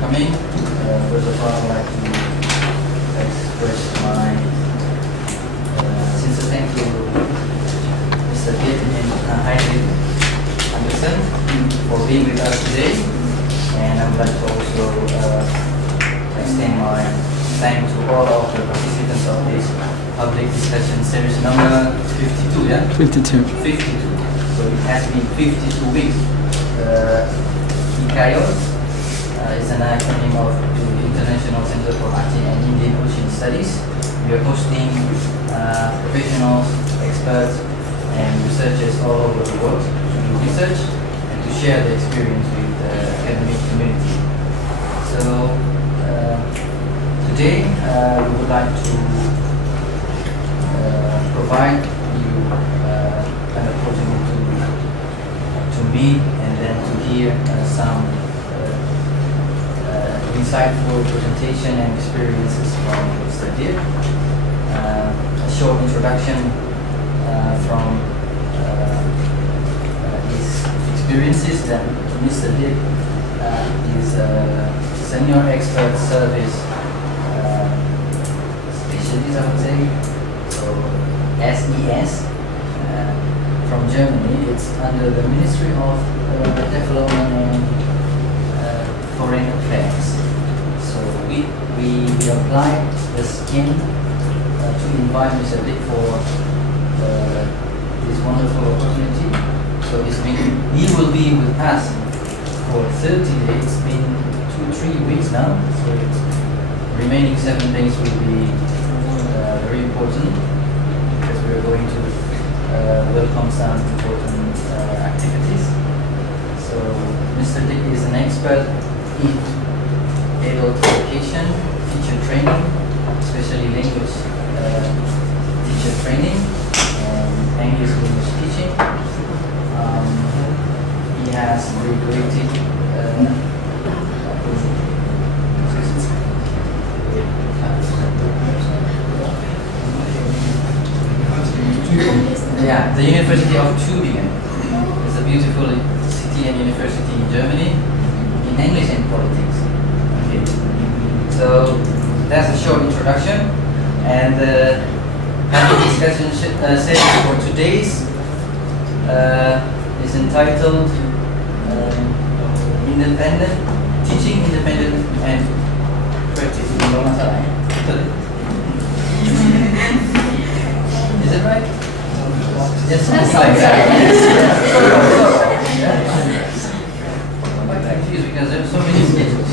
coming. First of all, I'd like to express my sincere thank you to Mr. Dick and Heidi Anderson for being with us today. And I would like to also extend my thanks to all of the participants of this public discussion series number 52, yeah? 52. 52. So it has been 52 weeks. ICAIOS is an acronym of the International Center for Arctic and Indian Ocean Studies. We are hosting professionals, experts, and researchers all over the world to do research and to share the experience with the academic community. So today we would like to provide you an opportunity to meet and then to hear some insightful presentation and experiences from Mr. Dick. A short introduction from his experiences. Then Mr. Dick is a senior expert service specialist, I would say. So SES from Germany. It's under the Ministry of Development and Foreign Affairs. So we applied the scheme to invite Mr. Dick for this wonderful opportunity. So he will be with us for 30 days. It's been 2-3 weeks now. So remaining 7 days will be very important because we are going to welcome some important activities. So Mr. Dick is an expert in adult education, teacher training, especially language teacher training and English language teaching. He has graduated the University of Tübingen. It's a beautiful city and university in Germany in English and politics. Okay. So that's a short introduction, and the discussion session for today's is entitled Teaching Independent and Practice. Is it right? Yes, it's like that. I'm quite confused because there are so many schedules.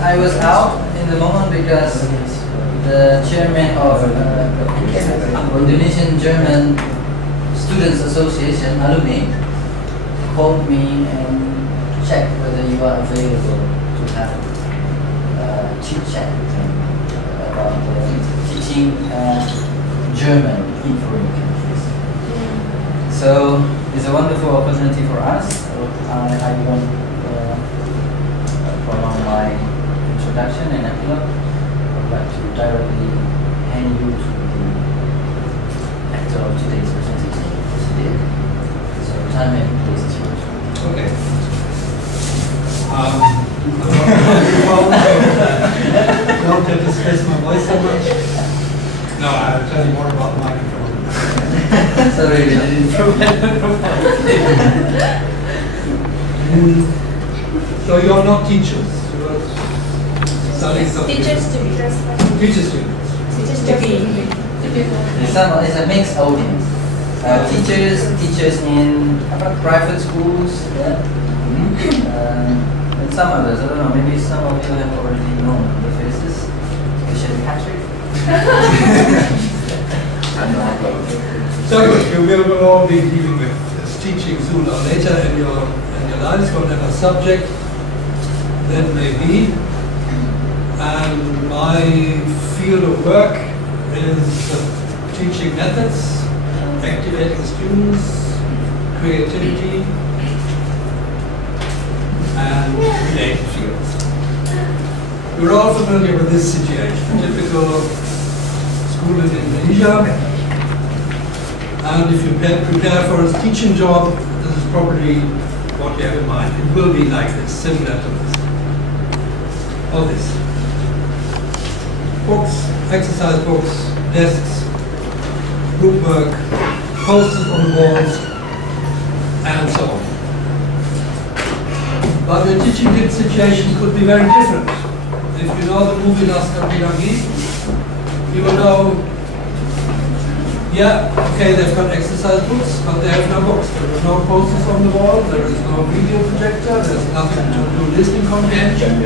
I was out in the moment because the chairman of Indonesian German Students Association, alumni, called me and checked whether you are available to have a chit chat with him about teaching German in foreign countries. So it's a wonderful opportunity for us. I won't prolong my introduction and epilogue. I would like to directly hand you to the actor of today's presentation, Mr. Dick. So time and place is yours. Okay. Don't have to stress my voice so much. No, I'll tell you more about the microphone. Sorry, I didn't So you are not teachers. You are studying something. Teachers to be. Teachers to be. Teachers to be. It's a mixed audience. Teachers in private schools, yeah. And some others, I don't know, maybe some of you have already known the faces, especially Patrick. So good, we will all be dealing with this teaching sooner or later in your lives, whatever subject that may be. And my field of work is teaching methods, activating students, creativity, and related fields. We're all familiar with this situation, typical school in Indonesia. And if you prepare for a teaching job, this is probably what you have in mind. It will be like this, similar to this. all this. Books, exercise books, desks, group work, posters on the walls, and so on. But the teaching situation could be very different. If you know the movie Das Kapirangi, you will know, yeah, okay, they've got exercise books, but they have no books. There are no posters on the wall, there is no video projector, there's nothing to do listening comprehension,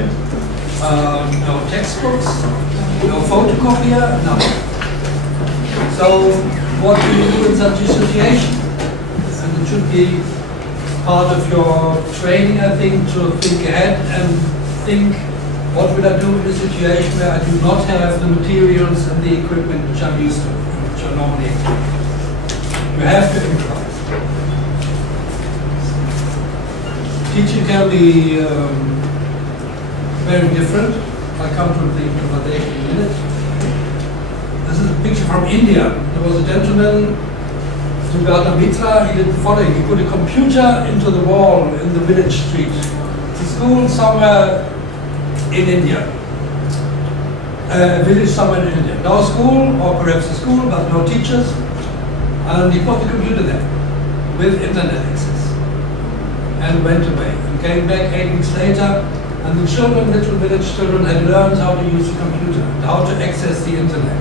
no textbooks, no photocopier, nothing. So, what do you do in such a situation? And it should be part of your training, I think, to think ahead and think, what will I do in a situation where I do not have the materials and the equipment which I'm used to, which are normally expected. You have to improvise. Teaching can be very different. I'll come to the improvisation in a minute. This is a picture from India. There was a gentleman, Sugata Mitra, he did the following. He put a computer into the wall in the village street. It's a school somewhere in India. A village somewhere in India. No school, or perhaps a school, but no teachers. And he put the computer there with internet access and went away. And came back 8 weeks later, and the children, little village children, had learned how to use the computer, and how to access the internet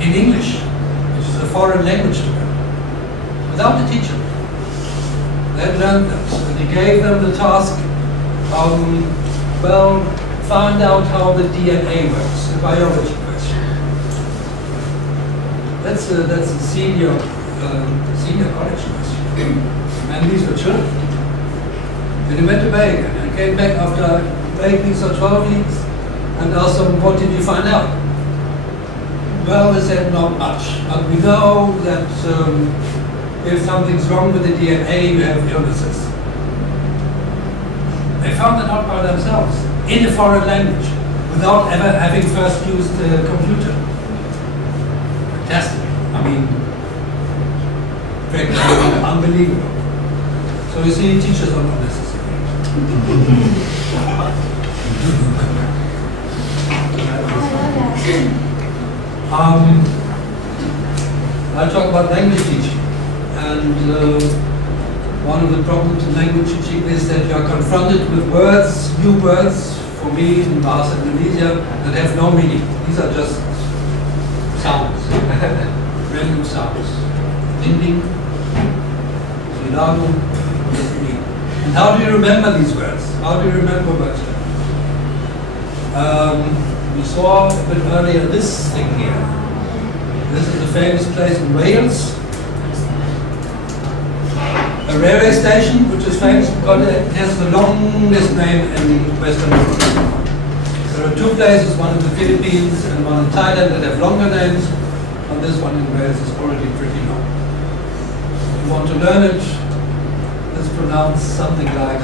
in English, which is a foreign language to them, without a teacher. They had learned that, and he gave them the task, find out how the DNA works, the biology question. That's a senior college question. And these were children. Then he went away again and came back after 8 weeks or 12 weeks and asked them, what did you find out? Well, they said not much, but we know that if something's wrong with the DNA, you have illnesses. They found that out by themselves, in a foreign language, without ever having first used a computer. Fantastic. I mean, unbelievable. So you see, teachers are not necessary. I talk about language teaching, and one of the problems in language teaching is that you are confronted with words, new words, for me in Bahasa Indonesia, that have no meaning. These are just sounds, random sounds. Dinding, silago, what does it mean? And how do you remember these words? How do you remember words? We saw a bit earlier this thing here. This is a famous place in Wales. A railway station which is famous because it has the longest name in Western Europe. There are two places, one in the Philippines and one in Thailand, that have longer names, and this one in Wales is already pretty long. If you want to learn it, it's pronounced something like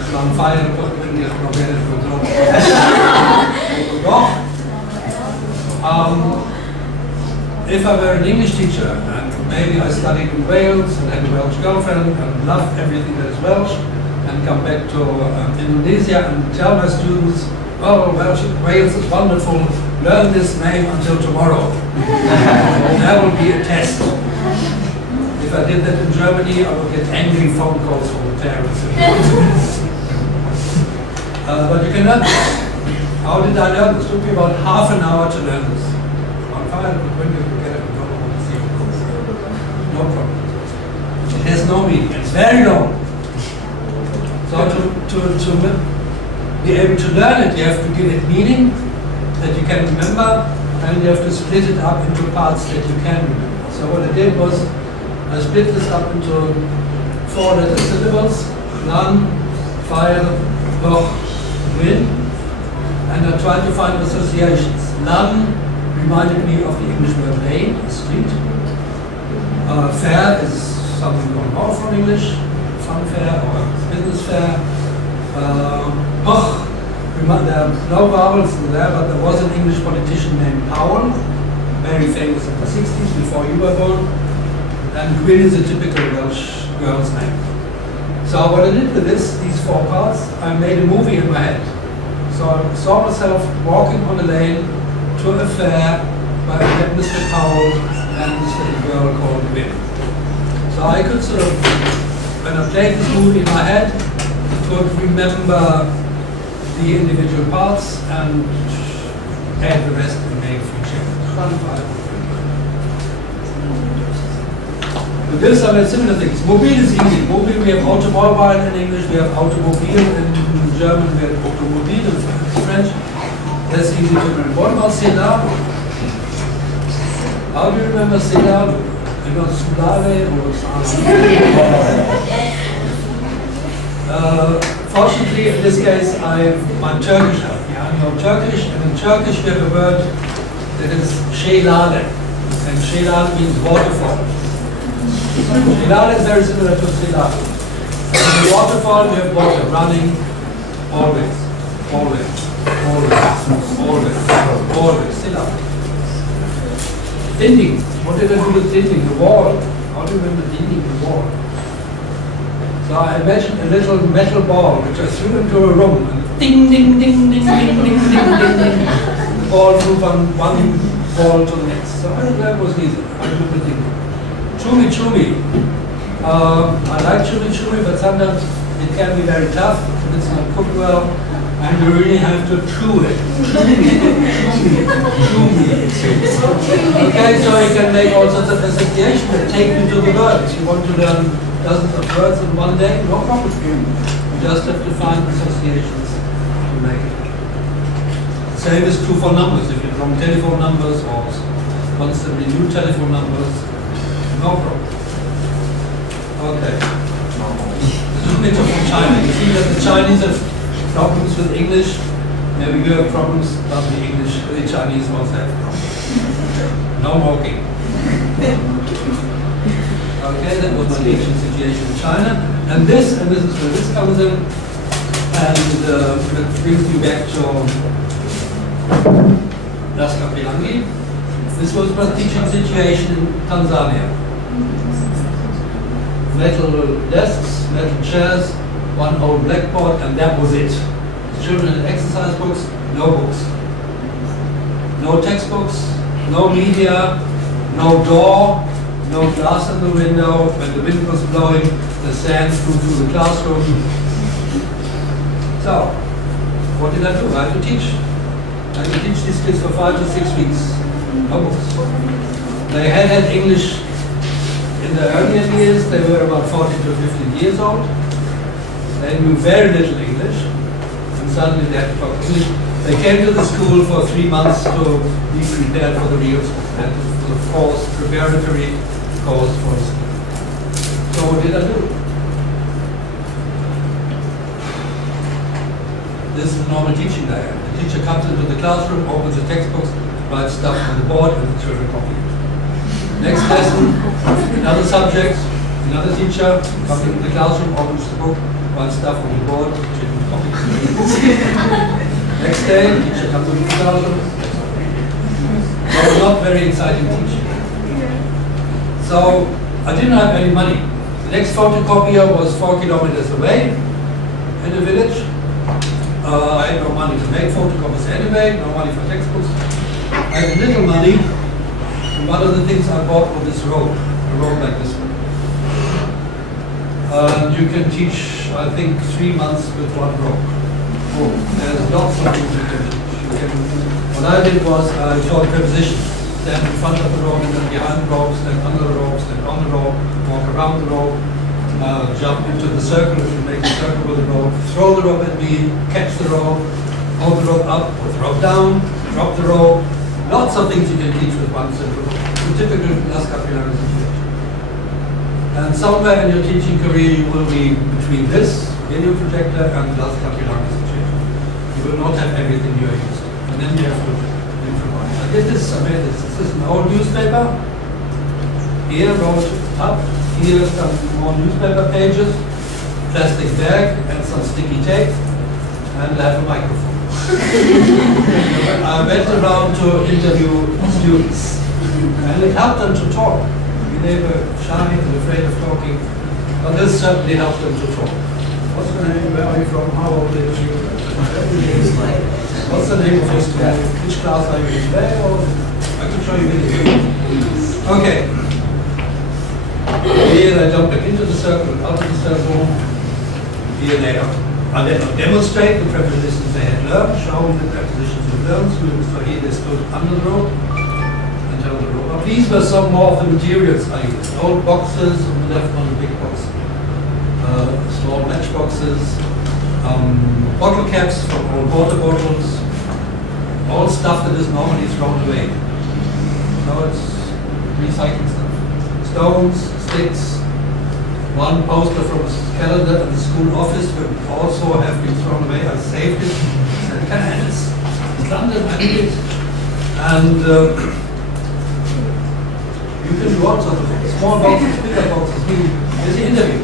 if I were an English teacher, and maybe I studied in Wales and had a Welsh girlfriend and loved everything that is Welsh, and come back to Indonesia and tell my students, oh, Wales is wonderful, learn this name until tomorrow. There will be a test. If I did that in Germany, I would get angry phone calls from the parents. But you can learn this. How did I learn this? It took me about half an hour to learn this. I'm fine, but when you get it, don't want to see it. No problem. It has no meaning. It's very long. So to be able to learn it, you have to give it meaning that you can remember, and you have to split it up into parts that you can remember. So what I did was, I split this up into 4 letter syllables: Lan, fire, Loch, wind, and I tried to find associations. Lan reminded me of the English word lane, a street. Fair is something going on from English, fun fair or business fair. Hoch, there are no vowels there, but there was an English politician named Powell, very famous in the 60s, before you were born. And Gwyn is a typical Welsh girl's name. So what I did with these 4 parts, I made a movie in my head. So I saw myself walking on a lane to a fair where I met Mr. Powell and this little girl called Win. So I could sort of, when I played this movie in my head, could remember the individual parts and add the rest and make a few changes. With this, I made similar things. Mobile is easy. Mobile, we have automobile in English, we have automobile in German, we have automobile in French. That's easy to remember. What about Senado? How do you remember Senado? You know, Sulave or fortunately, in this case, I'm Turkish. I know Turkish, and in Turkish we have a word that is Şelale, and Şelale means waterfall. Şelale is very similar to Selale. In the waterfall, we have water running always, always, always, always, always. Selale. Dinding. What did I do with dinding? The wall. How do you remember dinding? The wall. So I imagined a little metal ball which I threw into a room, and ding, ding, ding, ding, ding, ding, ding, ding, ding. The ball flew from one ball to the next. So I think that was easy. I do the ding. Chumi chumi. I like chumi chumi, but sometimes it can be very tough if it's not cooked well, and you really have to chew it. Okay, so you can make all sorts of associations that take you to the words. You want to learn dozens of words in one day, no problem. You just have to find associations to make it. Same is true for numbers. If you wrong telephone numbers or constantly new telephone numbers, no problem. Okay. This is a picture from China. You see that the Chinese have problems with English. Maybe you have problems not with English. The Chinese also have problems. No walking. Okay, that was my teaching situation in China. And this is where this comes in. And that brings me back to Laskar Pelangi. This was my teaching situation in Tanzania. Metal desks, metal chairs, one old blackboard, and that was it. The children had exercise books, no books. No textbooks, no media, no door, no glass in the window. When the wind was blowing, the sand flew through the classroom. So, what did I do? I had to teach. I had to teach these kids for 5 to 6 weeks. No books. They had English in the earlier years. They were about 14 to 15 years old. They knew very little English, and suddenly they had to talk English. They came to the school for 3 months to be prepared for the real school. That was the course, preparatory course for the school. So what did I do? This is a normal teaching diagram. The teacher comes into the classroom, opens the textbooks, writes stuff on the board, and the children copy it. Next lesson, another subject, another teacher comes into the classroom, opens the book, writes stuff on the board, children copy it. Next day, teacher comes into the classroom. So not very exciting teaching. So I didn't have any money. The next photocopier was 4 kilometers away in the village. I had no money to make photocopies anyway, no money for textbooks. I had little money, and one of the things I bought was this rope, a rope like this one. You can teach, I think, 3 months with one rope. Oh, there's lots of things you can teach. What I did was I taught prepositions. Stand in front of the rope, then behind the rope, stand under the rope, stand on the rope, walk around the rope, jump into the circle if you make a circle with the rope, throw the rope at me, catch the rope, hold the rope up, put the rope down, drop the rope. Lots of things you can teach with one simple rope. The typical Laskar Pelangi situation. And somewhere in your teaching career you will be between this video projector and Laskar Pelangi situation. You will not have everything you are used to. And then you have to improvise. I did this, I made this. This is an old newspaper. Here, rolled up. Here, some more newspaper pages, plastic bag, and some sticky tape, and I have a microphone. I went around to interview students, and it helped them to talk. They were shy and afraid of talking, but this certainly helped them to talk. What's your name? Where are you from? How old are you? What's the name of your school? Which class are you in today? Or I can show you video. Okay. Here they jump back into the circle, out of the circle. Here they are demonstrate the prepositions they had learned, showing the prepositions we learned. So here they stood under the rope and held the rope up. These were some more of the materials I used. Old boxes on the left, on the big box. Small match boxes. Bottle caps from old water bottles. All stuff that is normally thrown away. So it's recycling stuff. Stones, sticks. One poster from a calendar in the school office would also have been thrown away. I saved it. I said, can I have this? It's London, I need it. And you can do all sorts of things. Small boxes, bigger boxes. Here's the interview.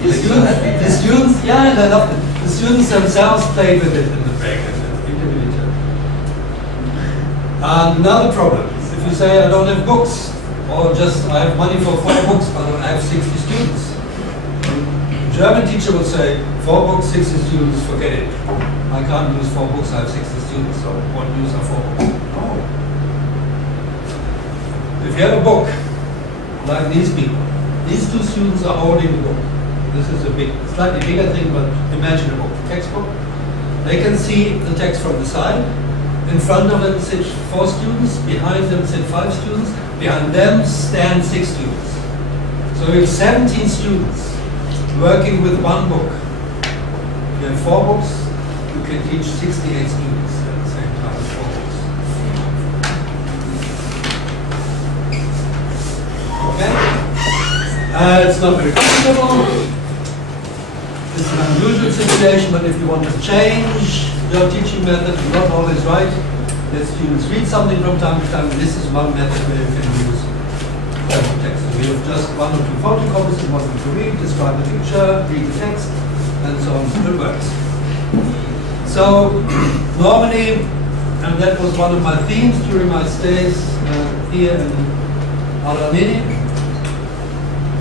The students, yeah, I love it. The students themselves played with it in the break and interviewed each other. And another problem, if you say I don't have books, or just I have money for 4 books, but I have 60 students. A German teacher would say, 4 books, 60 students, forget it. I can't use 4 books, I have 60 students, so what use are 4 books? No. If you have a book, like these people, these 2 students are holding the book. This is a big, slightly bigger thing, but imagine a book, textbook. They can see the text from the side. In front of them sit 4 students, behind them sit 5 students, behind them stand 6 students. So we have 17 students working with 1 book. If you have 4 books, you can teach 68 students at the same time with 4 books. Okay? It's not very comfortable. It's an unusual situation, but if you want to change your teaching method, you're not always right. Let students read something from time to time. This is one method where you can use text. We have just 1 or 2 photocopies and want them to read, describe the picture, read the text, and so on. It works. So normally, and that was one of my themes during my stays here in Alanini,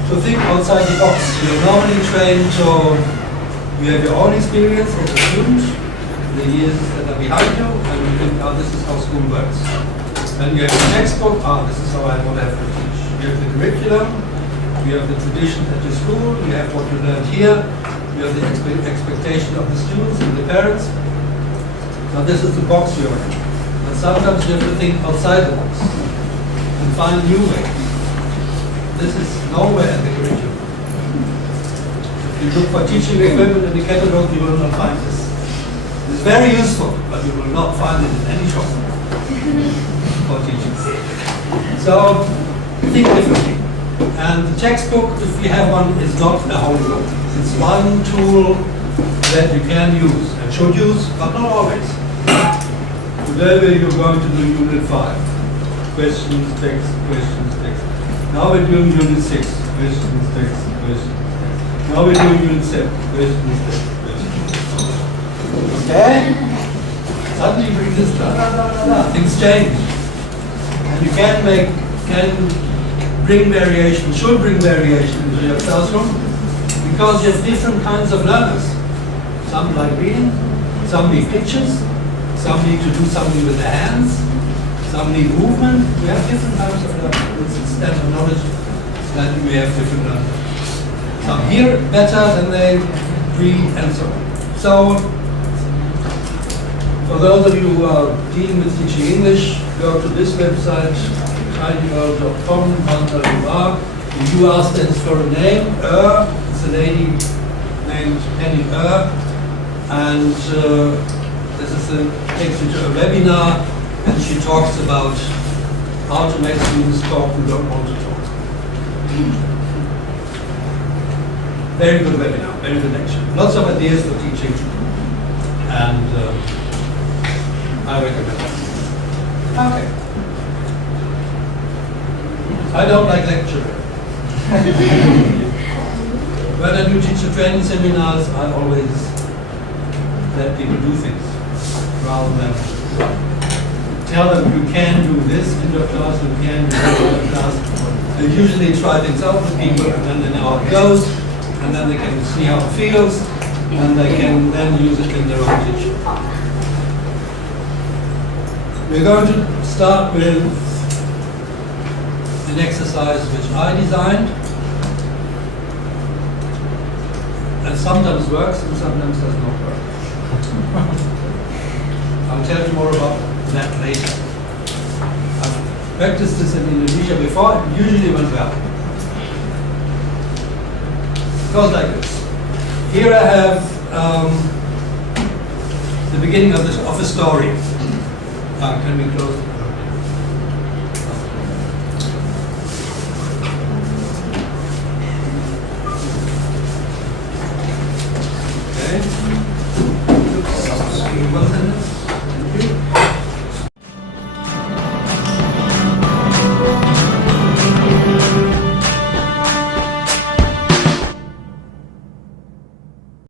to think outside the box. You're normally trained to, you have your own experience as a student, the years that are behind you, and you think, oh, this is how school works. Then you have the textbook, this is how I would have to teach. You have the curriculum, you have the tradition at your school, you have what you learned here, you have the expectation of the students and the parents. Now this is the box you're in. But sometimes you have to think outside the box and find a new way. This is nowhere in the curriculum. If you look for teaching equipment in the catalog, you will not find this. It's very useful, but you will not find it in any shop for teaching. So, think differently. And the textbook, if you have one, is not a whole book. It's one tool that you can use and should use, but not always. Today we are going to do Unit 5. Questions, text, questions, text. Now we're doing Unit 6. Questions, text, questions, text. Now we're doing Unit 7. Questions, text, questions. Okay? Suddenly you bring this down. Things change. And you can bring variation, should bring variation into your classroom, because you have different kinds of learners. Some like reading, some need pictures, some need to do something with their hands, some need movement. We have different kinds of learning. It's standard knowledge that we have different learners. Some hear better than they read, and so on. So, for those of you who are dealing with teaching English, go to this website, ICAIOS.com, the UR stands for a name, it's a lady named Penny and this takes you to a webinar, and she talks about how to make students talk who don't want to talk. Very good webinar, very good lecture. Lots of ideas for teaching, and I recommend it. Okay. I don't like lecturing. When I do teacher training seminars, I always let people do things rather than tell them you can do this in your class, you can do that in your class. They usually try things out with people, and then how it goes. and then they can see how it feels, and they can then use it in their own teaching. We're going to start with an exercise which I designed, and sometimes works and sometimes does not work. I'll tell you more about that later. I've practiced this in Indonesia before, it usually went well. It goes like this. Here I have the beginning of a story. Can we close it? Okay. Oops. 1 sentence.